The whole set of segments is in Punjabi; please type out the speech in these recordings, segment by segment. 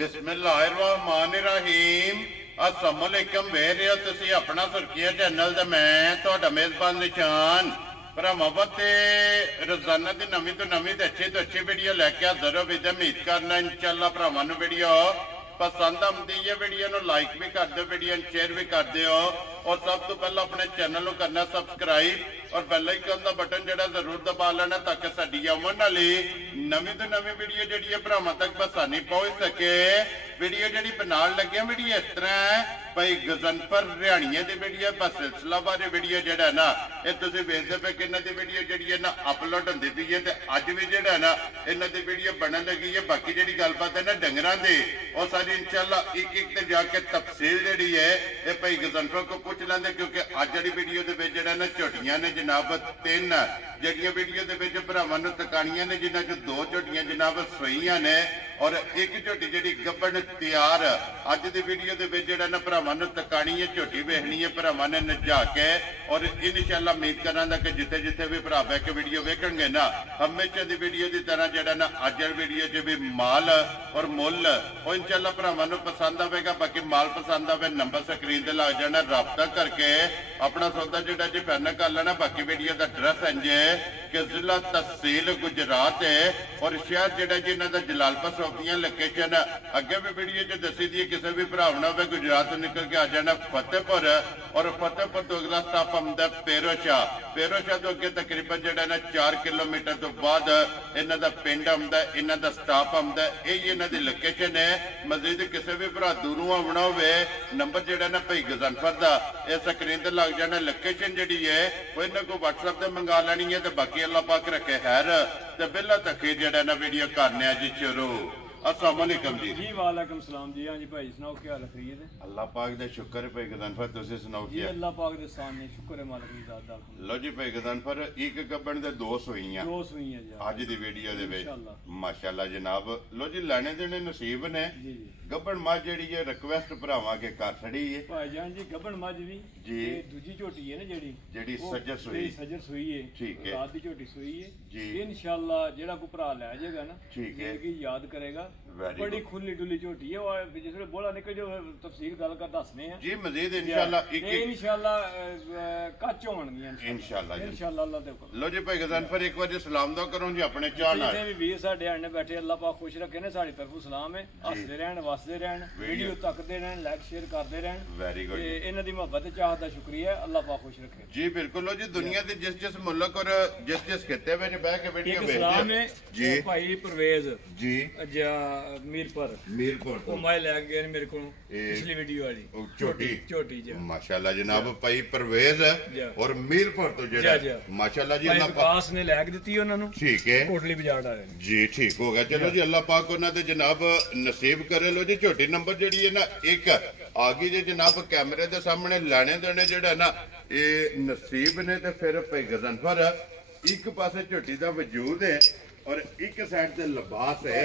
बिस्मिल्लाहिर्रहमानिर्रहीम अस्सलाम वालेकुम ਵੇਖ ਰਹੇ ਹੋ ਤੁਸੀਂ ਆਪਣਾ ਸੁਰਖੀਆਂ ਚੈਨਲ ਤੇ ਮੈਂ ਤੁਹਾਡਾ ਮੇਜ਼ਬਾਨ ਨਿਸ਼ਾਨ ਭਰਾਵਾਂ ਤੇ ਰੋਜ਼ਾਨਾ ਦੀ ਨਵੀਂ ਤੋਂ ਨਵੀਂ ਤੇ ਅੱਛੀ ਵੀਡੀਓ ਲੈ ਕੇ ਹਾਜ਼ਰ ਹੋ ਵੀ ਉਮੀਦ ਕਰਨਾ ਇਨਸ਼ਾਅੱਲਾ ਭਰਾਵਾਂ ਨੂੰ ਵੀਡੀਓ पसंद आती है। वीडियो को लाइक भी कर दो, वीडियो शेयर भी कर दो और सब तो पहले अपने चैनल को करना सबसक्राइब और बेल आइकन का बटन जो जरूर दबा लेना ताकि साडी आने वाली नवी तो नवी वीडियो जी भरावां तक बसानी पहुंच सके। वीडियो जी बनाने लगे वीडियो इस तरह है भाई गजनफर हरियाणिया की वीडियो बस सिलसिला बारे वीडियो जोड़ा ना ये तुम वेखते पे कि इन्हों की वीडियो जी है ना अपलोड होती पई है। अज भी जोड़ा ना इन्हों की वीडियो बनन लगी है। बाकी जी गलबात है ना डंगरां दी और सारी इंशाअल्लाह एक एक जाके तफसील जी है ये भाई गजनफर को पूछ लेंगे क्योंकि अज जी वीडियो के जोड़ा ना झोटियां ने जनाब 3 जड़ियां वीडियो के भरावां नूं तकाणियां ने जिन्हां चों 2 झोटियां जनाब सोईयां ने और एक झोटी जी गब्बन तैयार अज की वीडियो के जोड़ा ना भरावां नूं तकाणी है झोटी वेखनी है भरावां ने नजा के और इंशाअल्लाह उम्मीद करांगा कि जिथे जिथे भी भरा बैठ के वीडियो वेखणगे ना हमेशा की वीडियो की तरह जोड़ा ना अज वीडियो च भी माल और मुल और इंशाअल्लाह भरावां नूं पसंद आवेगा। बाकी माल पसंद आवे नंबर स्क्रीन ते लग जाना राबता करके अपना सौदा जोड़ा जी फाइनल कर लेना। बाकी वीडियो का एड्रैस इंज है कि जिला तहसील गुजरात है और शहर जोड़ा जी इन्हां दा जलालपुर सौंपियां लोकेशन अगे भी वीडियो च दसी दी किसी भी भरा हो गुजरात तो निकल के आ जाना फतेहपुर और फतेहपुर तो अगला स्टॉप आंदा पेरोशाह तो अगे तकरीबन जोड़ा ना 4 किलोमीटर तो बाद इन्हां दा पिंड आंदा इन्हां दा स्टॉप आंदा यही इन्हां दी लोकेशन है। मजीद किसी भी भरा दूरों आना हो नंबर जोड़ा ना भाई गजनफर का इस स्क्रीन ते लग जाना लोकेशन जी है वो इन्हों को व्हाट्सएप से मंगा लेनी है। तो बाकी अल्लाह पाक रखे खैर तो बिला तक जोड़ा ना वीडियो करने जी शुरू। अस्सलाम वालेकुम जी। वालेकुम सलाम जी। हाँ जी भाई सुनाओ क्या हाल है? अल्लाह पाक दे शुक्र है भाई गजनफर तुसी सुनाओ जी? अल्लाह पाक दे सामने शुक्र है मालिक दी ज़ात दा। लो जी भाई गजनफर एक गब्बन दे 2 सोईयां जी आज दी वीडियो दे विच माशाअल्लाह जनाब। लो जी लेने देने नसीब ने जी गब्बन मज जेडी है रिक्वेस्ट भरावां के कर छड़ी है भाई जान जी गब्बन मज भी जी दूजी झोटी है ना जेडी सज्जर सोई है ठीक है रात दी झोटी सोई है जी इंशाअल्लाह जेड़ा को भरा ले जाएगा ना ठीक है कि याद करेगा बड़ी खुली डुली झोटी है और जिसमें बोला निकल जो तफसील गल कर दसने हैं जी मजीद इंशाअल्लाह इंशाअल्लाह कच होणगियां इंशाअल्लाह अल्लाह दे हुक्म। लो जी भाई गजनफर एक बार सलाम दो करो जी अपने चाह नाल जितने भी वीर साडे आने बैठे अल्लाह पाक खुश रखे ने साडी तरफों सलाम है हसदे रहन वसदे रहन वीडियो तकदे रहन लाइक शेयर करदे रहन वेरी गुड इन्हां दी मोहब्बत चाहत दा शुक्रिया अल्लाह पाक खुश रखे जी बिल्कुल। लो जी दुनिया दे जिस मुल्क और जिस खित्ते विच बैठ के वीडियो वेखदे जी भाई परवेज जी मीरपुर तो मैं ले गए मेरे को पिछली वीडियो वाली छोटी जी माशाल्लाह जनाब भाई परवेज और मीरपुर तो जेड़ा माशाल्लाह जी अल्लाह पाक ने लैग दी उन्होंने ठीक है कोटली बाजार वाले जी ठीक हो गया। चलो जी अल्लाह पाक उन्हां दे जनाब नसीब करे। लो जी छोटी नंबर जेड़ी है ना एक आ गई जी जनाब कैमरे दे सामने लाने देने जेड़ा ना ये नसीब ने ते फिर भाई गजनफर एक पासे छोटी दा वजूद है और एक साइड से लिबास है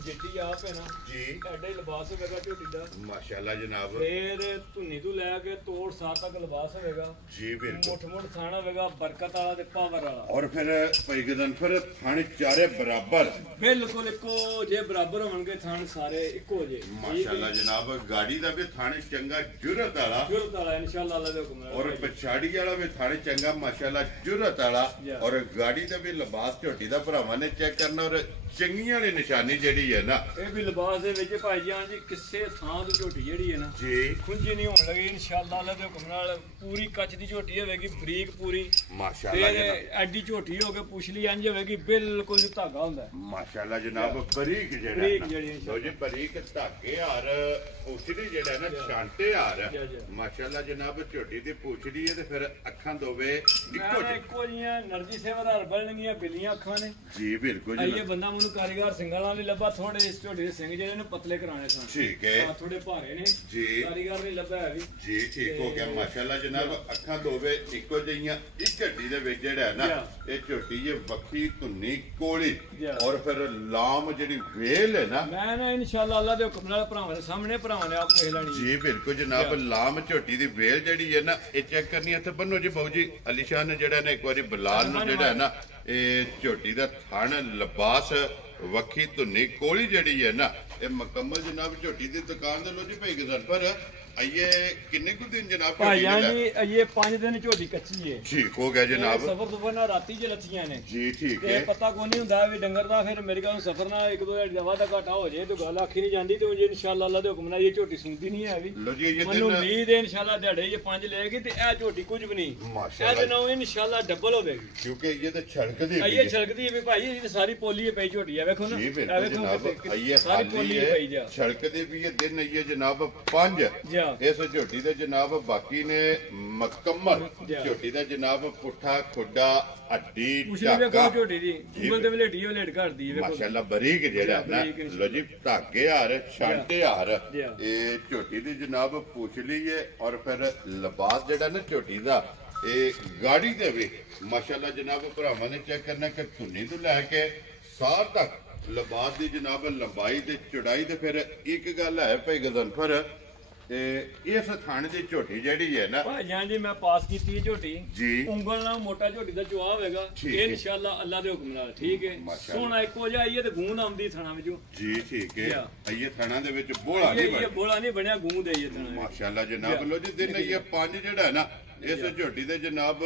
जिट्टी आप है ना जी एडा लिबास होगा झोटी दा माशाल्लाह जनाब फिर धुनी तो लेके तोड़ साथ तक लिबास होगा जी बिल्कुल मुठ थाना होगा बरकत वाला ते पावर वाला और फिर भाई गजनफर थाने चारे बराबर बिल्कुल इको जे बराबर होणगे थान सारे इको जे माशाल्लाह जनाब गाड़ी दा भी थाने चंगा जुरत वाला इंशाअल्लाह अल्लाह दे हुक्म और पछाड़ी वाला भी थाने चंगा माशाल्लाह जुरत वाला और गाड़ी दा भी लिबास झोटी दा भरावां ने चेक करना और चंगी वाली निशानी जेडी है ना ये भी लिबास दे विच भाई जान जी किसे थां दी झोटी जेडी है ना जी खुंजी नहीं होण लगी इंशाअल्लाह अल्लाह दे हुक्म नाल पूरी कच दी झोटी होवेगी बरीक पूरी माशाअल्लाह एडी झोटी होगे पुछली इंज होवेगी बिल्कुल धागा हुंदा माशाअल्लाह जनाब बरीक जेड़ा लो जी बरीक धागे यार पूछड़ी जेड़ा ना छांटे यार माशाअल्लाह जनाब झोटी दी पूछड़ी है ते फिर अखां दोवे इक्को जियां नरजी सेवादार बनणगीਆਂ बिल्लियां अखां ने जी बिल्कुल ये बंदा ਮੈਨੂੰ ਕਾਰੀਗਰ ਸਿੰਘਾਂ ਵਾਲਾ ਨਹੀਂ ਲੱਭਾ ਥੋੜੇ ਇਸ ਝੋਟੀ ਦੇ ਸਿੰਘ ਜਿਹੜੇ ਨੇ ਪਤਲੇ ਕਰਾਣੇ ਸਨ ਠੀਕ ਹੈ ਥੋੜੇ ਭਾਰੇ ਨੇ ਜੀ ਕਾਰੀਗਰ ਨਹੀਂ ਲੱਭਾ ਹੈ ਵੀ ਜੀ ਠੀਕ ਹੋ ਗਿਆ ਮਾਸ਼ਾਅੱਲਾ ਜਨਾਬ ਅੱਖਾਂ ਦੋਵੇਂ ਇੱਕੋ ਜਿਹੀਆਂ ਇੱਕ ਹੱਡੀ ਦੇ ਵਿੱਚ ਜਿਹੜਾ ਹੈ ਨਾ ਇਹ ਝੋਟੀ ਇਹ ਵੱਖੀ ਧੁੰਨੀ ਕੋਲੀ ਔਰ ਫਿਰ ਲਾਮ ਜਿਹੜੀ ਵੇਲ ਹੈ ਨਾ ਮੈਂ ਨਾ ਇਨਸ਼ਾਅੱਲਾ ਅੱਲਾ ਦੇ ਹੁਕਮ ਨਾਲ ਭਰਾਵਾਂ ਦੇ ਸਾਹਮਣੇ ਭਰਾਵਾਂ ਨੇ ਆਪ ਵੇਖ ਲੈਣੀ ਜੀ ਬਿਲਕੁਲ ਜਨਾਬ ਲਾਮ ਝੋਟੀ ਦੀ ਵੇਲ ਜਿਹੜੀ ਹੈ ਨਾ ਇਹ ਚੈੱਕ ਕਰਨੀ ਇੱਥੇ ਬੰਨੋ ਜੀ ਬਾਊ ਜੀ ਅਲੀ ਸ਼ਾਹ ਨੇ ਜਿਹੜਾ ਨੇ ਇੱਕ ਵਾਰੀ ਬਲਾਲ ਨੂੰ ਜਿਹੜਾ ਹੈ ਨਾ ਇਹ ਝੋਟੀ ਦਾ ਥਣ ਲਿਬਾਸ ਵੱਖੀ ਧੁੰਨੀ ਕੋਲੀ ਜਿਹੜੀ ਹੈ ਨਾ ਇਹ ਮੁਕੰਮਲ ਜਨਾਬ ਝੋਟੀ ਦੀ ਦੁਕਾਨ ਦੇ ਲੋ ਜੀ ਭਾਈ ਗਜ਼ਨਫਰ ਆਈਏ ਕਿੰਨੇ ਕੁ ਦਿਨ ਜਨਾਬ ਭਾਈਆਂ ਜੀ ਇਹ 5 ਦਿਨ ਝੋਟੀ ਕੱਚੀ ਹੈ ਠੀਕ ਹੋ ਗਿਆ ਜਨਾਬ ਸਫਰ ਤੋਂ ਨਾ ਰਾਤੀ ਜੇ ਲੱਥੀਆਂ ਨੇ ਜੀ ਠੀਕ ਹੈ ਪਤਾ ਕੋਈ ਨਹੀਂ ਹੁੰਦਾ ਵੀ ਡੰਗਰ ਦਾ ਫਿਰ ਮੇਰੇ ਕੋਲ ਸਫਰ ਨਾਲ ਇੱਕ ਦੋ ਦਿਨ ਵਾਧਾ ਘਾਟਾ ਹੋ ਜਾਏ ਤੇ ਗੱਲ ਆਖੀ ਨਹੀਂ ਜਾਂਦੀ ਤੇ ਇਨਸ਼ਾਅੱਲਾ ਅੱਲਾ ਦੇ ਹੁਕਮ ਨਾਲ ਇਹ ਝੋਟੀ ਸੁਣਦੀ ਨਹੀਂ ਹੈ ਵੀ ਲੋ ਜੀ ਇਹ ਮੈਨੂੰ ਉਮੀਦ ਹੈ ਇਨਸ਼ਾਅੱਲਾ ਦਿਹਾੜੇ ਇਹ 5 ਲੈਗੀ ਤੇ ਇਹ ਝੋਟੀ ਕੁਝ ਵੀ ਨਹੀਂ ਇਹਦੇ ਨਾਲ ਇਨਸ਼ਾਅੱਲਾ ਡਬਲ ਹੋਵੇਗੀ ਕਿਉਂਕਿ ਇਹ ਤੇ ਛੜਕਦੀ ਹੈ ਇਹ ਛੜਕਦੀ ਹੈ ਭਾਈ ਇਹ ਸਾਰੀ ਪੋਲੀ ਪਈ ਝੋਟੀ ਆ ਵੇਖੋ ਨਾ ਇਹ ਜਨਾਬ ਇਹ ਸਾਰੀ ਪੋਲੀ ਪਈ ਜਾ ਛੜਕਦੀ ਵੀ ਇਹ ਦਿਨ ਇਹ ਜਨਾਬ 5 ਇਸ ਝੋਟੀ ਦੇ ਜਨਾਬ ਬਾਕੀ ਨੇ ਮੁਕੰਮਲ ਝੋਟੀ ਦਾ ਜਨਾਬ ਪੁੱਠਾ ਖੁੱਡਾ ਹੱਡੀ ਢਾਕਾ ਝੋਟੀ ਦੀ ਉਂਗਲ ਤੇ ਵਲੇਟੀ ਵਲੇਟ ਕਰਦੀ ਹੈ ਮਾਸ਼ਾਅੱਲਾ ਬਰੀਕ ਜਿਹੜਾ ਨਾ ਲੋ ਜੀ ਧਾਗੇ ਹਾਰ ਛਾਂਟੇ ਹਾਰ ਇਹ ਝੋਟੀ ਦੀ ਜਨਾਬ ਪੁੱਛ ਲਈਏ ਔਰ ਫਿਰ ਲਿਬਾਸ ਜਿਹੜਾ ਨਾ ਝੋਟੀ ਦਾ ਇਹ ਗਾੜੀ ਦੇ ਵੀ ਮਾਸ਼ਾਅੱਲਾ ਜਨਾਬ ਭਰਾਵਾਂ ਨੇ ਚੈੱਕ ਕਰਨਾ ਕਿ ਧੁੰਨੀ ਤੋਂ ਲੈ ਕੇ ਸਾਰ ਤੱਕ ਲਿਬਾਸ ਦੀ ਜਨਾਬ ਲੰਬਾਈ ਤੇ ਚੌੜਾਈ ਤੇ ਫਿਰ ਇੱਕ ਗੱਲ ਹੈ ਭਾਈ ਗਜ਼ਨਫਰ ਇਸ ਥਾਣੇ ਦੀ ਝੋਟੀ ਜਿਹੜੀ ਹੈ ਨਾ ਭਾਈਆਂ ਜੀ ਮੈਂ ਪਾਸ ਕੀਤੀ ਝੋਟੀ ਉਂਗਲ ਨਾਲ ਮੋਟਾ ਝੋਟੀ ਦਾ ਜਵਾਬ ਹੋਵੇਗਾ ਇਨਸ਼ਾਅੱਲਾ ਅੱਲਾ ਦੇ ਹੁਕਮ ਨਾਲ ਠੀਕ ਹੈ ਸੋਹਣਾ ਇੱਕੋ ਜਿਹਾ ਆਈਏ ਤੇ ਗੂੰਦ ਆਉਂਦੀ ਥਾਣਾ ਵਿੱਚੋਂ ਜੀ ਠੀਕ ਹੈ ਆਈਏ ਥਾਣਾ ਦੇ ਵਿੱਚ ਬੋਲਾ ਨਹੀਂ ਬਣਿਆ ਗੂੰਦ ਆਈਏ ਥਾਣਾ ਮਾਸ਼ਾਅੱਲਾ ਜਨਾਬ ਲੋ ਜੀ ਦਿਨ ਇਹ 5 ਜਿਹੜਾ ਨਾ ਇਸ ਝੋਟੀ ਦੇ ਜਨਾਬ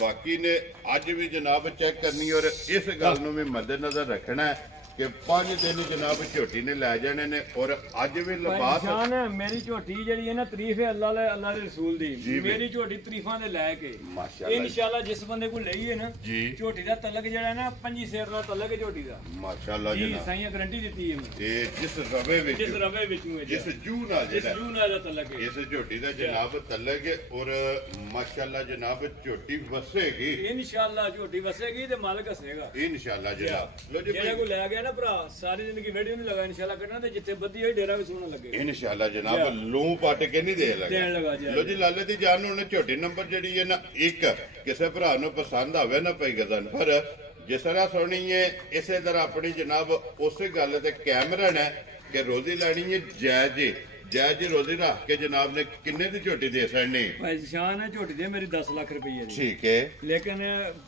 ਬਾਕੀ ਨੇ ਅੱਜ ਵੀ ਜਨਾਬ ਚੈੱਕ ਕਰਨੀ ਔਰ ਇਸ ਗੱਲ ਨੂੰ ਵੀ ਮੱਦੇਨਜ਼ਰ ਰੱਖਣਾ ਹੈ ਕਿ 5 ਦਿਨ ਜਨਾਬ ਝੋਟੀ ਨੇ ਲੈ ਜਾਣੇ ਨੇ ਔਰ ਅੱਜ ਵੀ ਲਿਬਾਸ ਮੇਰੀ ਝੋਟੀ ਜਿਹੜੀ ਹੈ ਨਾ ਤਾਰੀਫ ਹੈ ਅੱਲਾ ਦੇ ਰਸੂਲ ਦੀ ਮੇਰੀ ਝੋਟੀ ਤਾਰੀਫਾਂ ਦੇ ਲੈ ਕੇ ਇਨਸ਼ਾਅੱਲਾ ਜਿਸ ਬੰਦੇ ਕੋਲ ਲਈ ਹੈ ਨਾ ਝੋਟੀ ਦਾ ਤਲਕ ਜਿਹੜਾ ਨਾ 5 ਸੇਰ ਦਾ ਤਲਕ ਹੈ ਝੋਟੀ ਦਾ ਮਾਸ਼ਾਅੱਲਾ ਜੀ ਸਾਈਆਂ ਗਾਰੰਟੀ ਦਿੱਤੀ ਹੈ ਇਹ ਜਿਸ ਰਵੇ ਵਿੱਚੋਂ ਜਿਸ ਜੂ ਨਾਲ ਦਾ ਤਲਕ ਹੈ ਇਸ ਝੋਟੀ ਦਾ ਜਨਾਬ ਤਲਕ ਹੈ ਔਰ ਮਾਸ਼ਾਅੱਲਾ ਜਨਾਬ ਝੋਟੀ ਵਸੇਗੀ ਇਨਸ਼ਾਅੱਲਾ ਝੋਟੀ ਵਸੇਗੀ ਤੇ ਮਾਲਕ ਹੱਸੇਗਾ ਇਨਸ਼ਾਅੱਲਾ ਜਨਾਬ ਲੋ ਜੀ ਜਿਹੜਾ ਕੋ ਲੈ ਗਿਆ ਭਰਾ ਸਾਰੀ ਜ਼ਿੰਦਗੀ ਵੀਡੀਓ ਨਹੀਂ ਲਗਾ ਇਨਸ਼ਾਅੱਲਾ ਕੱਢਣਾ ਤੇ ਜਿੱਥੇ ਬੱਦੀ ਹੋਈ ਡੇਰਾ ਵੀ ਸੋਹਣਾ ਲੱਗੇਗਾ ਇਨਸ਼ਾਅੱਲਾ ਜਨਾਬ ਲੂੰ ਪੱਟ ਕੇ ਨਹੀਂ ਦੇਣ ਲੱਗਾ ਲੋ ਜੀ ਲਾਲੇ ਦੀ ਜਾਨ ਨੂੰ ਝੋਟੀ ਨੰਬਰ ਜਿਹੜੀ ਹੈ ਨਾ 1 ਕਿਸੇ ਭਰਾ ਨੂੰ ਪਸੰਦ ਆਵੇ ਨਾ ਪਈ ਗਜ਼ਨ ਪਰ ਜਿਸ ਤਰ੍ਹਾਂ ਸੁਣੀ ਹੈ ਇਸੇ ਤਰ੍ਹਾਂ ਆਪਣੀ ਜਨਾਬ ਉਸੇ ਗੱਲ ਤੇ ਕੈਮਰਾ ਨੇ ਕਿ ਰੋਜ਼ੀ ਲੈਣੀ ਹੈ ਜਾਇਜ਼ ਰੋਜ਼ੀ ਰੱਖ ਕੇ ਜਨਾਬ ਨੇ ਕਿੰਨੇ ਦੀ ਝੋਟੀ ਦੇ ਸਕਣੀ ਭਾਈ ਸ਼ਾਨ ਹੈ ਝੋਟੀ ਦੇ ਮੇਰੀ 10 ਲੱਖ ਰੁਪਏ ਦੀ ਠੀਕ ਹੈ ਲੇਕਿਨ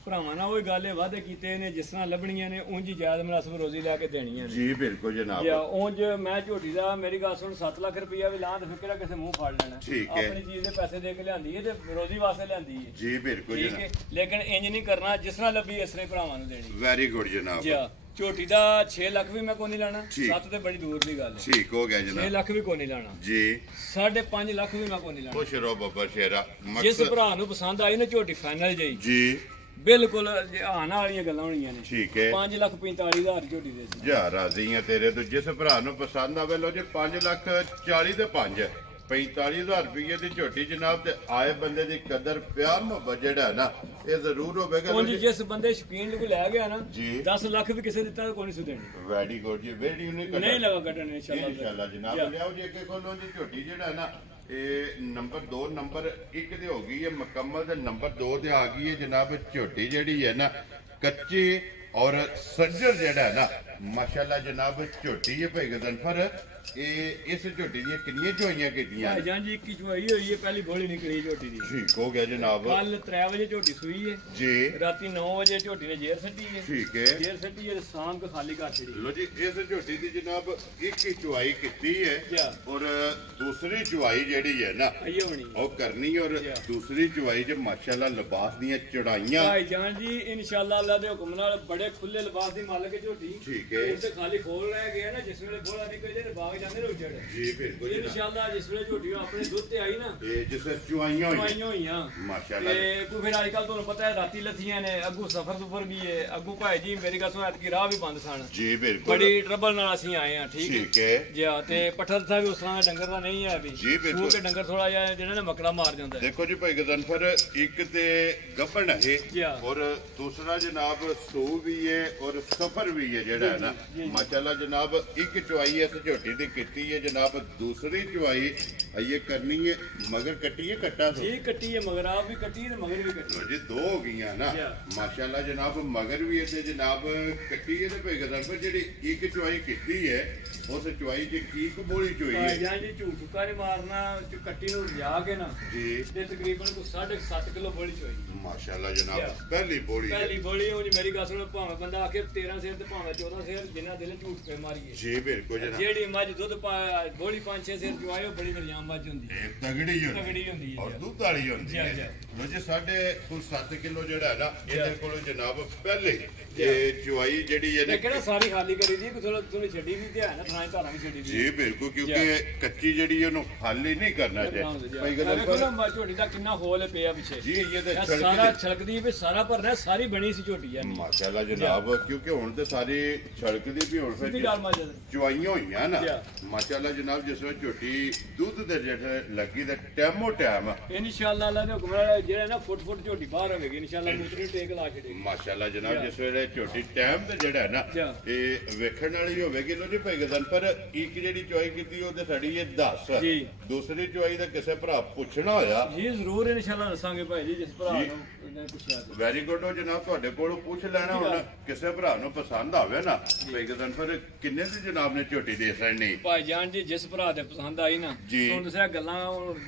ਭਰਾਵਾਂ ਨਾਲ ਉਹ ਗੱਲ ਵਾਅਦੇ ਕੀਤੇ ਨੇ ਜਿਸ ਤਰ੍ਹਾਂ ਲੱਭਣੀਆਂ ਨੇ ਉਂਝ ਹੀ ਜਾਇਜ਼ ਮੁਨਾਸਬ ਰੋਜ਼ੀ ਲੈ ਕੇ ਦੇਣੀਆਂ ਨੇ ਜੀ ਬਿਲਕੁਲ ਜਨਾਬ ਉਂਝ ਮੈਂ ਝੋਟੀ ਦਾ ਮੇਰੀ ਗੱਲ ਸੁਣ 7 ਲੱਖ ਰੁਪਏ ਵੀ ਲਾਂ ਤੇ ਫਿਕਰਾ ਕਿਸੇ ਮੂੰਹ ਫੜ ਲੈਣਾ ਆਪਣੀ ਚੀਜ਼ ਦੇ ਪੈਸੇ ਦੇ ਕੇ ਲਿਆਂਦੀ ਹੈ ਤੇ ਰੋਜ਼ੀ ਵਾਸਤੇ ਲਿਆਂਦੀ ਹੈ ਜੀ ਬਿਲਕੁਲ ਜਨਾਬ ਲੇਕਿਨ ਇੰਜ ਨਹੀਂ ਕਰਨਾ ਜਿਸ ਤਰ੍ਹਾਂ ਲੱਭੀ ਇਸ ਤਰ੍ਹਾਂ ਭਰਾਵਾਂ ਨੂੰ ਦੇਣੀ ਵੈਰੀ ਗੁੱਡ ਜਨਾਬ ਝੋਟੀ ਦਾ 6 ਲੱਖ ਵੀ ਮੈਂ ਕੋਈ ਨਹੀਂ ਲਾਣਾ 7 ਤੇ ਬੜੀ ਦੂਰ ਦੀ ਗੱਲ ਹੈ ਠੀਕ ਹੋ ਗਿਆ ਜਨਾਬ 6 ਲੱਖ ਵੀ ਕੋਈ ਨਹੀਂ ਲਾਣਾ ਜੀ 5.5 ਲੱਖ ਵੀ ਮੈਂ ਕੋਈ ਨਹੀਂ ਲਾਣਾ ਖੁਸ਼ ਰਹੋ ਬੱਬਰ ਸ਼ੇਰਾ ਜਿਸ ਭਰਾ ਨੂੰ ਪਸੰਦ ਆਈ ਨਾ ਝੋਟੀ ਫਾਈਨਲ ਜਾਈ ਜੀ ਬਿਲਕੁਲ ਆਣ ਵਾਲੀਆਂ ਗੱਲਾਂ ਹੋਣੀਆਂ ਨੇ ਠੀਕ ਹੈ 5,45,000 ਝੋਟੀ ਦੇ ਜਾ ਰਾਜ਼ੀ ਆ ਤੇਰੇ ਤੋਂ ਜਿਸ ਭਰਾ ਨੂੰ ਪਸੰਦ ਆਵੇ ਲੋ ਜੀ 5,40,000 ਤੇ 5 45,000 ਰੁਪਏ ਦੀ ਝੋਟੀ ਜਨਾਬ ਤੇ ਆਏ ਬੰਦੇ ਦੀ ਕਦਰ ਪਿਆਰ ਮੁਹੱਬਤ ਜਿਹੜਾ ਹੈ ਨਾ ਇਹ ਜ਼ਰੂਰ ਹੋਵੇਗਾ ਉਂਝ ਜਿਸ ਬੰਦੇ ਸ਼ੌਕੀਨ ਨੂੰ ਲੈ ਗਿਆ ਨਾ 10 ਲੱਖ ਵੀ ਕਿਸੇ ਦਿੱਤਾ ਕੋਈ ਨਹੀਂ ਸੁ ਦੇਣੀ ਵੈਰੀ ਗੁੱਡ ਜੀ ਵੀਡੀਓ ਨਹੀਂ ਲਗਾ ਕੱਟਣ ਇਨਸ਼ਾਅੱਲਾ ਜਨਾਬ ਲਿਆਓ ਜੀ ਅੱਗੇ ਕੋਲੋਂ ਜੀ ਝੋਟੀ ਜਿਹੜਾ ਹੈ ਨਾ ਇਹ ਨੰਬਰ 2 ਨੰਬਰ 1 ਤੇ ਹੋ ਗਈ ਹੈ ਮੁਕੰਮਲ ਤੇ ਨੰਬਰ 2 ਤੇ ਆ ਗਈ ਹੈ ਜਨਾਬ ਝੋਟੀ ਜਿਹੜੀ ਹੈ ਨਾ ਕੱਚੀ ਔਰ ਸੱਜਰ ਜਿਹੜਾ ਹੈ ਨਾ ਮਾਸ਼ਾਅੱਲਾ ਜਨਾਬ ਝੋਟੀ ਹੈ ਭਾਈ ਗਜ਼ਨਫਰ ਇਹ ਇਸ ਝੋਟੀ ਦੀਆਂ ਕਿੰਨੀਆਂ ਚੋਈਆਂ ਕੀਤੀਆਂ ਜਾਂ ਜੀ 21 ਚੋਈ ਹੋਈ ਹੈ ਪਹਿਲੀ ਬੋਲੀ ਨਿਕਲੀ ਝੋਟੀ ਦੀ ਠੀਕ ਹੋ ਗਿਆ ਜਨਾਬ ਕੱਲ 3 ਵਜੇ ਝੋਟੀ ਸੂਈ ਹੈ ਜੀ ਰਾਤੀ 9 ਵਜੇ ਝੋਟੀ ਨੇ ਜੇਰ ਸੱਟੀ ਹੈ ਠੀਕ ਹੈ ਜੇਰ ਸੱਟੀ ਹੈ ਸ਼ਾਮ ਕੋ ਖਾਲੀ ਕਰ ਛੜੀ ਲੋ ਜੀ ਇਸ ਝੋਟੀ ਦੀ ਜਨਾਬ ਇੱਕ ਹੀ ਚੁਆਈ ਕੀਤੀ ਹੈ ਔਰ ਦੂਸਰੀ ਚੁਆਈ ਜਿਹੜੀ ਹੈ ਨਾ ਉਹ ਕਰਨੀ ਔਰ ਦੂਸਰੀ ਚੁਆਈ ਚ ਮਾਸ਼ਾਅੱਲਾ ਲਿਬਾਸ ਦੀਆਂ ਚੜਾਈਆਂ ਭਾਈ ਜਾਨ ਜੀ ਇਨਸ਼ਾਅੱਲਾ ਅੱਲਾ ਦੇ ਹੁਕਮ ਨਾਲ ਬੜੇ ਖੁੱਲੇ ਲਿਬਾਸ ਦੀ ਮਾਲਕ ਹੈ ਝੋਟੀ ਠੀਕ ਹੈ ਇਸ ਤੇ ਖਾਲੀ ਖੋਲ ਰਹਿ ਗਿਆ ਨਾ ਜਿਸ ਵੇਲੇ ਬੋਲਾ ਨਿਕਲਦੇ ਨੇ ਬਾਗ ਜਾਂਦੇ ਨੇ ਉੱਜੜ ਜੀ ਬਿਲਕੁਲ ਇਨਸ਼ਾਅੱਲਾ ਜਿਸ ਵੇਲੇ ਝੋਟੀ ਆਪਣੇ ਦੁੱਧ ਤੇ ਆਈ ਨਾ ਇਹ ਜਿਸ ਚੁਆਈਆਂ ਹੋਈਆਂ ਮਾਸ਼ਾਅੱਲਾ ਤੇ ਕੋਈ ਫਿਰ ਅੱਜਕੱਲ ਤੁਹਾਨੂੰ ਪਤਾ ਹੈ ਰਾਤੀ ਲੱਥੀਆਂ ਨੇ ਅੱਗੂ ਸਫਰ ਸੁਫਰ ਵੀ ਹੈ ਅੱਗੂ ਭਾਈ ਜੀ ਮੇਰੀ ਗੱਲ ਸੁਣ ਐਤਕੀ ਰਾਹ ਵੀ ਬੰਦ ਸਨ ਜੀ ਬਿਲਕੁਲ ਬੜੀ ਟਰਬਲ ਨਾਲ ਅਸੀਂ ਆਏ ਆ ਠੀਕ ਹੈ ਜੀ ਤੇ ਪੱਠਰ ਥਾ ਵੀ ਉਸ ਤਰ੍ਹਾਂ ਦਾ ਡੰਗਰ ਦਾ ਨਹੀਂ ਹੈ ਵੀ ਜੀ ਬਿਲਕੁਲ ਉਹ ਡੰਗਰ ਥੋੜਾ ਜਿਹਾ ਜਿਹੜਾ ਨਾ ਮਕੜਾ ਮਾਰ ਜਾਂਦਾ ਦੇਖੋ ਜੀ ਭਾਈ ਗਜ਼ਨਫਰ ਇੱਕ ਤੇ ਗੱਭਣ ਹੈ ਔਰ ਦੂਸਰਾ ਜਨਾਬ ਸੂ ਵੀ ਹੈ ਔਰ ਸਫਰ ਵੀ ਹੈ ਜਿਹੜਾ ਹੈ ਨਾ ਮਾਸ਼ਾਅੱਲਾ ਜਨਾਬ ਇੱਕ ਚੁਆਈ ਇਸ ਝੋਟੀ ਦੀ ਕੀਤੀ ਹੈ ਜਨਾਬ दूसरी चुवाई ये करनी है मगर कटी है कट्टा जी कटी है मगर आप भी कटी है मगर भी कटी जी 2 हो गई ना माशाल्लाह जनाब मगर भी है जनाब कटी है ते भाई गदर जेडी एक चुवाई कीती है उस चुवाई च की बोली चोई है जां जी झूठ फुका नहीं मारना कट्टी नु लिया के ना जी ते तकरीबन को 7.5 किलो बोली चोई माशाल्लाह जनाब पहली बोली हो जी मेरी गल सुनो ਭਾਵੇਂ ਬੰਦਾ ਆਖੇ 13 ਸਿਰ ਤੇ ਭਾਵੇਂ 14 ਸਿਰ ਜਿੰਨਾ ਦਿਲ ਝੂਠ ਪੇ ਮਾਰੀਏ ਜੀ ਬਿਲਕੁਲ ਜਨਾਬ ਜਿਹੜੀ ਮੱਝ ਦੁੱਧ ਗੋਲੀ 5-6 ਸਿਰ ਚਵਾਏ ਉਹ ਬੜੀ ਵਰਜਾਮ ਮੱਝ ਹੁੰਦੀ ਹੈ ਤਗੜੀ ਹੁੰਦੀ ਹੈ ਔਰ ਦੁੱਧ ਵਾਲੀ ਹੁੰਦੀ ਹੈ ਲੋ ਜੀ ਸਾਡੇ ਕੋਲ 7 ਕਿਲੋ ਜਿਹੜਾ ਨਾ ਇਹਦੇ ਕੋਲ ਜਨਾਬ ਪਹਿਲੇ ਇਹ ਚੁਆਈ ਜਿਹੜੀ ਇਹਨੇ ਕਿਹੜਾ ਸਾਰੀ ਖਾਲੀ ਕਰੀ ਦੀ ਥੋੜਾ ਥੋੜੀ ਛੱਡੀ ਵੀ ਤੇ ਹੈ ਨਾ ਥਾਂ ਧਾਰਾਂ ਵੀ ਛੱਡੀ ਦੀ ਜੀ ਬਿਲਕੁਲ ਕਿਉਂਕਿ ਕੱਚੀ ਜਿਹੜੀ ਉਹਨੂੰ ਖਾਲੀ ਨਹੀਂ ਕਰਨਾ ਚਾਹੀਦਾ ਭਾਈ ਗੱਲ ਦੇਖੋ ਝੋਟੀ ਦਾ ਕਿੰਨਾ ਹੋਲ ਪਿਆ ਪਿੱਛੇ ਜੀ ਇਹਦੇ ਸਾਰਾ ਛਲਕਦੀ ਵੀ ਸਾਰਾ ਭਰਨਾ ਸਾਰੀ ਬਣੀ ਸੀ ਝੋਟੀ ਆ ਮਾਸ਼ਾਅੱਲਾ ਜਨਾਬ ਕਿਉਂਕਿ ਹੁਣ ਤੇ ਸਾਰੀ ਛਲਕਦੀ ਵੀ ਹੁਣ ਫਿਰ ਚੁਆਈਆਂ ਹੋਈਆਂ ਨਾ ਮਾਸ਼ਾਅੱਲਾ ਜਨਾਬ ਜਿਸ ਵੇਲੇ ਝੋਟੀ ਦੁੱਧ ਦੇ ਜਿਹੜੇ ਲੱਗੀ ਦਾ ਟੈਮੋ ਟਾਈਮ ਇਨਸ਼ਾਅੱਲਾ ਅੱਲਾ ਦੇ ਹੁਕਮ ਨਾਲ ਜਿਹੜਾ ਨਾ ਫੁੱਟ ਝੋਟੀ ਬਾਹਰ ਹੋਵੇਗੀ ਇਨਸ਼ਾਅੱਲਾ ਮੂਤਰੀ ਟੇਕ ਲਾ ਛੱਡੇਗੀ ਮਾਸ਼ਾਅੱਲਾ ਜਨਾਬ ਜਿਸ ਵੇਲੇ ਝੋਟੀ ਟਾਈਮ ਤੇ ਜਿਹੜਾ ਹੈ ਨਾ ਇਹ ਵੇਖਣ ਵਾਲੀ ਹੋਵੇਗੀ ਲੋ ਜੀ ਭਾਈ ਗਜ਼ਨ ਪਰ ਇੱਕ ਜਿਹੜੀ ਚੁਆਈ ਕੀਤੀ ਉਹ ਤੇ ਸਾਡੀ ਇਹ 10 ਜੀ ਦੂਸਰੀ ਚੁਆਈ ਦਾ ਕਿਸੇ ਭਰਾ ਪੁੱਛਣਾ ਹੋਇਆ ਜੀ ਜ਼ਰੂਰ ਇਨਸ਼ਾਅੱਲਾ ਦੱਸਾਂਗੇ ਭਾਈ ਜੀ ਜਿਸ ਭਰਾ ਨੂੰ ਇਹਨੇ ਪੁੱਛਿਆ ਵੈਰੀ ਗੁੱਡ ਹੋ ਜਨਾਬ ਤੁਹਾਡੇ ਕੋਲੋਂ ਪੁੱਛ ਲੈਣਾ ਹੁਣ ਕਿਸੇ ਭਰਾ ਨੂੰ ਪਸੰਦ ਆਵੇ ਨਾ ਭਾਈ ਗਜ਼ਨ ਪਰ ਕਿੰਨੇ ਦੀ ਜਨਾਬ ਨੇ ਝੋਟੀ ਦੇ ਸੜਨੀ ਭਾਈ ਜਾਨ ਜੀ ਜਿਸ ਭਰਾ ਦੇ ਪਸੰਦ ਆਈ ਨਾ ਤੁਹਾਨੂੰ ਦੱਸਿਆ ਗੱਲਾਂ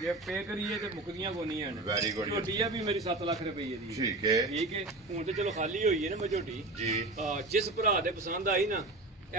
ਜੇ ਪੇ ਕਰੀਏ ਤੇ ਮੁੱਕਦੀਆਂ ਕੋਨੀਆਂ ਹਨ ਵੈਰੀ ਗੁੱਡ ਝੋਟੀ ਆ ਵੀ ਮੇਰੀ 7 ਲੱਖ ਰੁਪਏ ਦੀ ਠੀਕ ਹੈ ਹੁਣ ਤੇ ਚਲੋ ਖਾਲੀ ਹੋਈ ਹੈ ਨਾ ਮੈਂ ਝੋਟੀ ਜੀ ਜਿਸ ਭਰਾ ਦੇ ਪਸੰਦ ਆਈ ਨਾ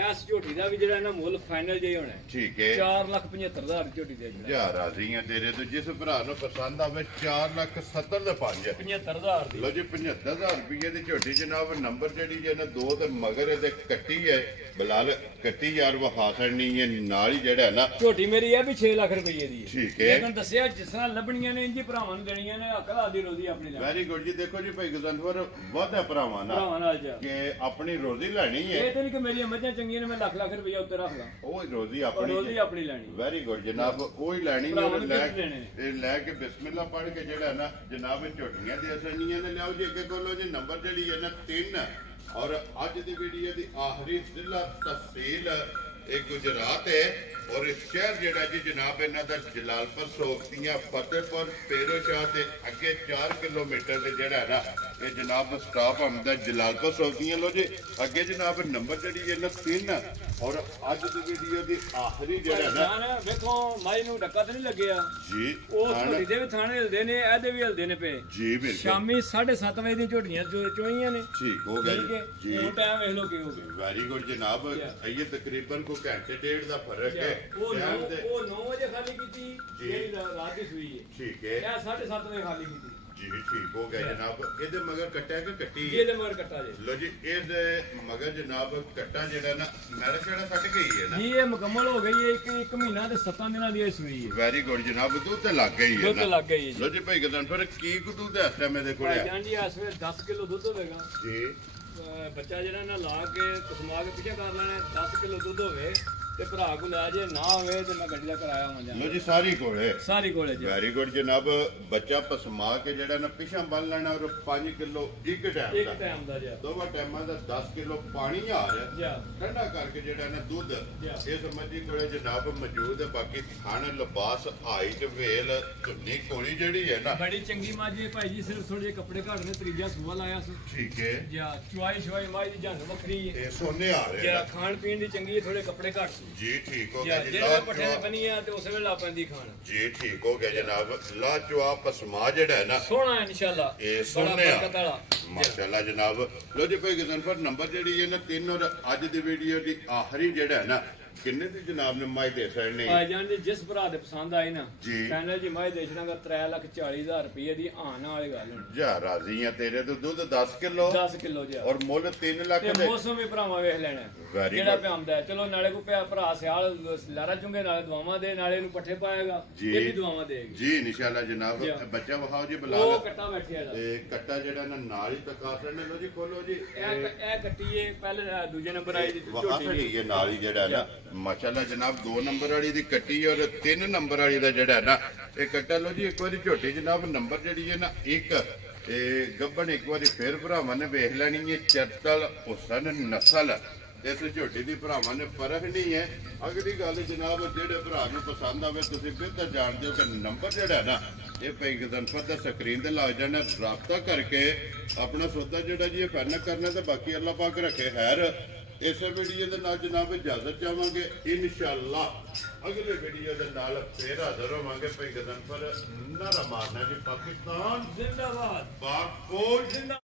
ਇਸ ਝੋਟੀ ਦਾ ਵੀ ਜਿਹੜਾ ਨਾ ਮੁੱਲ ਫਾਈਨਲ ਜਿਹਾ ਹੋਣਾ ਠੀਕ ਹੈ 4,75,000 ਝੋਟੀ ਦੇ ਜਾ ਰਾਜ਼ੀ ਆ ਤੇਰੇ ਤੋਂ ਜਿਸ ਭਰਾ ਨੂੰ ਪਸੰਦ ਆਵੇ 4,70,000 ਦੇ 5 75,000 ਦੀ ਲੋ ਜੀ 75,000 ਰੁਪਏ ਦੀ ਝੋਟੀ ਜਨਾਬ ਨੰਬਰ ਜਿਹੜੀ ਜੇ ਨਾ 2 ਤੇ ਮਗਰ ਇਹਦੇ ਕੱਟੀ ਹੈ ਬਲਾਲ ਕੱਟੀ ਯਾਰ ਵਹਾਸਣ ਨਹੀਂ ਹੈ ਨਾਲ ਹੀ ਜਿਹੜਾ ਨਾ ਝੋਟੀ ਮੇਰੀ ਇਹ ਵੀ 6 ਲੱਖ ਰੁਪਏ ਦੀ ਹੈ ਠੀਕ ਹੈ ਲੇਕਿਨ ਦੱਸਿਆ ਜਿਸ ਤਰ੍ਹਾਂ ਲੱਭਣੀਆਂ ਨੇ ਇੰਜੀ ਭਰਾਵਾਂ ਨੂੰ ਦੇਣੀਆਂ ਨੇ ਅਕਲ ਆਦੀ ਰੋਜ਼ੀ ਆਪਣੀ ਲੈ ਵੈਰੀ ਗੁੱਡ ਜੀ ਦੇਖੋ ਜੀ ਭਾਈ ਗਜ਼ਨਫਰ ਵਾਧਾ ਭਰਾਵਾਂ ਨਾਲ ਕਿ ਆਪਣੀ ਰੋਜ਼ੀ ਲੈਣੀ ਹੈ ਇਹ ਤੇ ਨਹੀਂ ਕਿ ਮੇਰੀਆਂ ਮੱਝਾਂ ਚੰਗੀਆਂ ਨੇ ਮੈਂ ਲੱਖ ਲੱਖ ਰੁਪਏ ਉੱਤੇ ਰੱਖ ਲਾਂ ਉਹ ਰੋਜ਼ੀ ਆਪਣੀ ਲੈਣੀ ਵੈਰੀ ਗੁੱਡ ਜਨਾਬ ਉਹ ਹੀ ਲੈਣੀ ਲੈ ਕੇ ਬਿਸਮਿਲ੍ਲਾ ਪੜ੍ਹ ਕੇ ਜਿਹੜਾ ਨਾ ਜਨਾਬ ਝੋਟੀਆਂ ਦੇ ਅਸਣੀਆਂ ਨੇ ਲਿਆਓ ਜੀ ਅੱਗੇ ਕੋਲੋਂ ਜੀ ਨੰਬਰ ਜਿਹੜੀ ਹੈ ਨਾ 3 ਔਰ ਅੱਜ ਦੀ ਵੀਡੀਓ ਦੀ ਆਖਰੀ ਜ਼ਿਲ੍ਹਾ ਤਹਿਸੀਲ ਇਹ ਗੁਜਰਾਤ ਹੈ ਔਰ ਇਹ ਸ਼ਹਿਰ ਜਿਹੜਾ ਜੀ ਜਨਾਬ ਇਹਨਾਂ ਦਾ ਜਲਾਲਪੁਰ ਸੋਖਤੀਆਂ ਫਤਿਹਪੁਰ ਪੇਰੋਸ਼ਾਹ ਦੇ ਅੱਗੇ 4 ਕਿਲੋਮੀਟਰ ਦੇ ਜਿਹੜਾ ਨਾ ਇਹ ਜਨਾਬ ਸਟਾਪ ਹੁੰਦਾ ਜਲਾਲਪੁਰ ਸੋਖਤੀਆਂ ਲੋ ਜੀ ਅੱਗੇ ਜਨਾਬ ਨੰਬਰ ਜਿਹੜੀ ਹੈ ਨਾ 3 ਔਰ ਅੱਜ ਦੀ ਵੀਡੀਓ ਦੀ ਆਖਰੀ ਜਿਹੜਾ ਨਾ ਵੇਖੋ ਮਾਈ ਨੂੰ ਡੱਕਾ ਤੇ ਨਹੀਂ ਲੱਗਿਆ ਜੀ ਉਹ ਝੋਟੀ ਦੇ ਵੀ ਥਾਣੇ ਹਿਲਦੇ ਨੇ ਇਹਦੇ ਵੀ ਹਿਲਦੇ ਨੇ ਪਏ ਜੀ ਬਿਲਕੁਲ ਸ਼ਾਮੀ 7:30 ਵਜੇ ਦੀ ਝੋਟੀਆਂ ਚੋਈਆਂ ਨੇ ਠੀਕ ਹੋ ਗਿਆ ਜੀ ਉਹ ਟਾਈਮ ਵੇਖ ਲੋ ਕੀ ਹੋ ਗਿਆ ਵੈਰੀ ਗੁੱਡ ਜਨਾਬ ਇਹ ਤਕਰੀਬਨ ਕੋ ਘੰਟੇ ਡੇਢ ਦਾ ਫਰਕ ਹੈ ਉਹ 9 ਵਜੇ ਖਾਲੀ ਕੀਤੀ ਜਿਹੜੀ ਰਾਤ ਦੀ ਸੂਈ ਹੈ ਠੀਕ ਹੈ ਇਹ 7:30 ਵਜੇ ਖਾਲੀ ਕੀਤੀ ਜੀ ਠੀਕ ਹੋ ਗਿਆ ਜਨਾਬ ਇਹਦੇ ਮਗਰ ਕੱਟਿਆ ਕਿ ਕੱਟੀ ਇਹਦੇ ਮਗਰ ਕੱਟਾ ਜੀ ਲੋ ਜੀ ਇਹਦੇ ਮਗਰ ਜਨਾਬ ਕੱਟਾ ਜਿਹੜਾ ਨਾ ਮੈਰਾ ਕਿਹੜਾ ਕੱਟ ਗਈ ਹੈ ਨਾ ਜੀ ਇਹ ਮੁਕੰਮਲ ਹੋ ਗਈ ਹੈ ਇੱਕ ਮਹੀਨਾ ਤੇ 7 ਦਿਨਾਂ ਦੀ ਸੂਈ ਹੈ ਵੈਰੀ ਗੁੱਡ ਜਨਾਬ ਦੁੱਧ ਤੇ ਲੱਗ ਗਈ ਹੈ ਦੁੱਧ ਲੱਗ ਗਈ ਹੈ ਲੋ ਜੀ ਭਾਈ ਗਦਨ ਫਿਰ ਕੀ ਦੁੱਧ ਹੈ ਇਸ ਟਾਈਮ ਇਹਦੇ ਕੋਲ ਹੈ ਜੀ ਇਸ ਵੇਲੇ 10 ਕਿਲੋ ਦੁੱਧ ਹੋਵੇਗਾ ਜੀ ਬੱਚਾ ਜਿਹੜਾ ਨਾ ਲਾ ਕੇ ਕਸਮਾ ਕੇ ਪਿੱਛੇ ਕਰ ਲੈਣਾ 10 ਕਿਲੋ ਦੁੱਧ ਹੋਵੇ ਤੇ ਭਰਾ ਕੋ ਲੈ ਜੇ ਨਾ ਹੋਵੇ ਤੇ ਮੈਂ ਗੱਡੀ ਦਾ ਕਿਰਾਇਆ ਹੋ ਜਾਣਾ ਲੋ ਜੀ ਸਾਰੀ ਕੋਲੇ ਜੀ ਵੈਰੀ ਗੁੱਡ ਜਨਾਬ ਬੱਚਾ ਪਸਮਾ ਕੇ ਜਿਹੜਾ ਨਾ ਪਿਛਾਂ ਬੰਨ ਲੈਣਾ ਔਰ 5 ਕਿਲੋ ਇੱਕ ਟਾਈਮ ਦਾ ਜੀ ਦੋਵਾਂ ਟਾਈਮਾਂ ਦਾ 10 ਕਿਲੋ ਪਾਣੀ ਆ ਰਿਹਾ ਠੰਡਾ ਕਰਕੇ ਜਿਹੜਾ ਨਾ ਦੁੱਧ ਇਸ ਮੱਝੀ ਕੋਲੇ ਜਨਾਬ ਮੌਜੂਦ ਹੈ ਬਾਕੀ ਥਣ ਲਿਬਾਸ ਹਾਈਟ ਵੇਲ ਧੁੰਨੀ ਕੋਲੀ ਜਿਹੜੀ ਹੈ ਨਾ ਬੜੀ ਚੰਗੀ ਮੱਝ ਹੈ ਭਾਈ ਜੀ ਸਿਰਫ ਥੋੜੇ ਜਿਹੇ ਕੱਪੜੇ ਘੱਟ ਨੇ ਤਰੀਜਾ ਸੂਆ ਲਾਇਆ ਸੀ ਠੀਕ ਹੈ ਜੀ ਚੁਆਈ ਮੱਝ ਦੀ ਜੰਨ ਵੱਖਰੀ ਹੈ ਇਹ ਸੋਨੇ ਆ ਰਿਹਾ ਜੀ ਖਾਣ ਪੀਣ ਦੀ ਚੰਗੀ ਹੈ ਥੋੜੇ ਕੱਪੜੇ ਘੱਟ ਜੀ ਠੀਕ ਹੋ ਗਿਆ ਜੀ ਜਿਹੜੇ ਪੱਠੇ ਤੇ ਬਣੀ ਆ ਤੇ ਉਸੇ ਵੇਲੇ ਲਾ ਪੈਂਦੀ ਖਾਣ ਜੀ ਠੀਕ ਹੋ ਗਿਆ ਜਨਾਬ ਲਾਜਵਾਬ ਪਸਮਾ ਜਿਹੜਾ ਹੈ ਨਾ ਸੋਹਣਾ ਇਨਸ਼ਾਅੱਲਾ ਇਹ ਸੋਹਣੇ ਆ ਮਾਸ਼ਾਅੱਲਾ ਜਨਾਬ ਲੋ ਜੀ ਭਾਈ ਗਜ਼ਨਫਰ ਨੰਬਰ ਜਿਹੜੀ ਹੈ ਨਾ 3 ਔਰ ਅੱਜ ਦੀ ਵੀਡੀਓ ਦੀ ਆਖਰੀ ਜਿਹੜਾ ਹੈ ਨਾ ਕਿੰਨੇ ਦੀ ਜਨਾਬ ਨੇ ਮਾਈ ਦੇ ਸੜਨੇ ਆ ਜਾਨ ਜੀ ਜਿਸ ਭਰਾ ਦੇ ਪਸੰਦ ਆਏ ਨਾ ਚੈਨਲ ਜੀ ਮਾਈ ਦੇਚਣਾਗਾ 3,40,000 ਰੁਪਏ ਦੀ ਆਣ ਵਾਲੀ ਗੱਲ ਹੁਣ ਜਾ ਰਾਜ਼ੀ ਆ ਤੇਰੇ ਤੋਂ ਦੁੱਧ 10 ਕਿਲੋ ਜੀ ਔਰ ਮੁੱਲ 3 ਲੱਖ ਦੇ ਮੌਸਮ ਵੀ ਭਰਾਵਾਂ ਵੇਖ ਲੈਣਾ ਜਿਹੜਾ ਪਿਆਉਂਦਾ ਚਲੋ ਨਾਲੇ ਕੋ ਭਰਾ ਸਿਆਲ ਲਾਰਾ ਚੁੰਗੇ ਨਾਲੇ ਦਵਾਵਾਂ ਦੇ ਨਾਲੇ ਇਹਨੂੰ ਪੱਠੇ ਪਾਏਗਾ ਇਹ ਵੀ ਦਵਾਵਾਂ ਦੇਗਾ ਜੀ ਇਨਸ਼ਾਅੱਲਾ ਜਨਾਬ ਬੱਚਾ ਵਿਖਾਓ ਜੀ ਬਲਾਲ ਉਹ ਕੱਟਾ ਬੈਠਿਆ ਤੇ ਕੱਟਾ ਜਿਹੜਾ ਨਾ ਨਾਲ ਹੀ ਤਕਾਸਣ ਨੇ ਲੋ ਜੀ ਖੋਲੋ ਜੀ ਇਹ ਕੱਟੀਏ ਪਹਿਲੇ ਦੂਜੇ ਨੰਬਰ ਆਈ ਦੀ ਝੋਟੀ ਇਹ ਨਾਲ ਹੀ ਜਿਹੜਾ ਨਾ ਮਾਸ਼ਾਅੱਲਾ ਜਨਾਬ 2 ਨੰਬਰ ਵਾਲੀ ਦੀ ਕੱਟੀ ਔਰ 3 ਨੰਬਰ ਵਾਲੀ ਦਾ ਜਿਹੜਾ ਨਾ ਇਹ ਕੱਟਾ ਲੋ ਜੀ ਇੱਕ ਵਾਰੀ ਝੋਟੀ ਜਨਾਬ ਨੰਬਰ ਜਿਹੜੀ ਹੈ ਨਾ 1 ਇਹ ਗੱਬਣ ਇੱਕ ਵਾਰੀ ਫੇਰ ਭਰਾਵਾਂ ਨੇ ਵੇਖ ਲੈਣੀ ਹੈ ਚਰਤਲ ਹੁਸਨ ਨਸਲ ਇਸ ਝੋਟੀ ਦੀ ਭਰਾਵਾਂ ਨੇ ਪਰਖ ਨਹੀਂ ਹੈ ਅਗਲੀ ਗੱਲ ਜਨਾਬ ਜਿਹੜੇ ਭਰਾ ਨੂੰ ਪਸੰਦ ਆਵੇ ਤੁਸੀਂ ਬਿਹਤਰ ਜਾਣਦੇ ਹੋ ਕਿ ਨੰਬਰ ਜਿਹੜਾ ਨਾ ਇਹ ਭਾਈ ਗਜ਼ਨਫਰ ਦਾ ਸਕਰੀਨ ਤੇ ਲੱਗ ਜਾਣਾ ਰਾਬਤਾ ਕਰਕੇ ਆਪਣਾ ਸੌਦਾ ਜਿਹੜਾ ਜੀ ਇਹ ਫਾਈਨਲ ਕਰਨਾ ਤੇ ਬਾਕੀ ਅੱਲਾਹ ਪਾਕ ਰੱਖੇ ਖੈਰ ਇਸੇ ਵੀਡੀਓ ਦੇ ਨਾਲ ਜਨਾਬ ਇਜਾਜ਼ਤ ਚਾਹਾਂਗੇ ਇਨਸ਼ਾਅੱਲਾ ਅਗਲੇ ਵੀਡੀਓ ਦੇ ਨਾਲ ਫੇਰ ਹਾਜ਼ਰ ਹੋਵਾਂਗੇ ਭਾਈ ਗਜ਼ਨਫਰ ਨਾਰਾ ਮਾਰਨਾ ਜੀ ਪਾਕਿਸਤਾਨ ਜ਼ਿੰਦਾਬਾਦ ਪਾਕ ਫੌਜ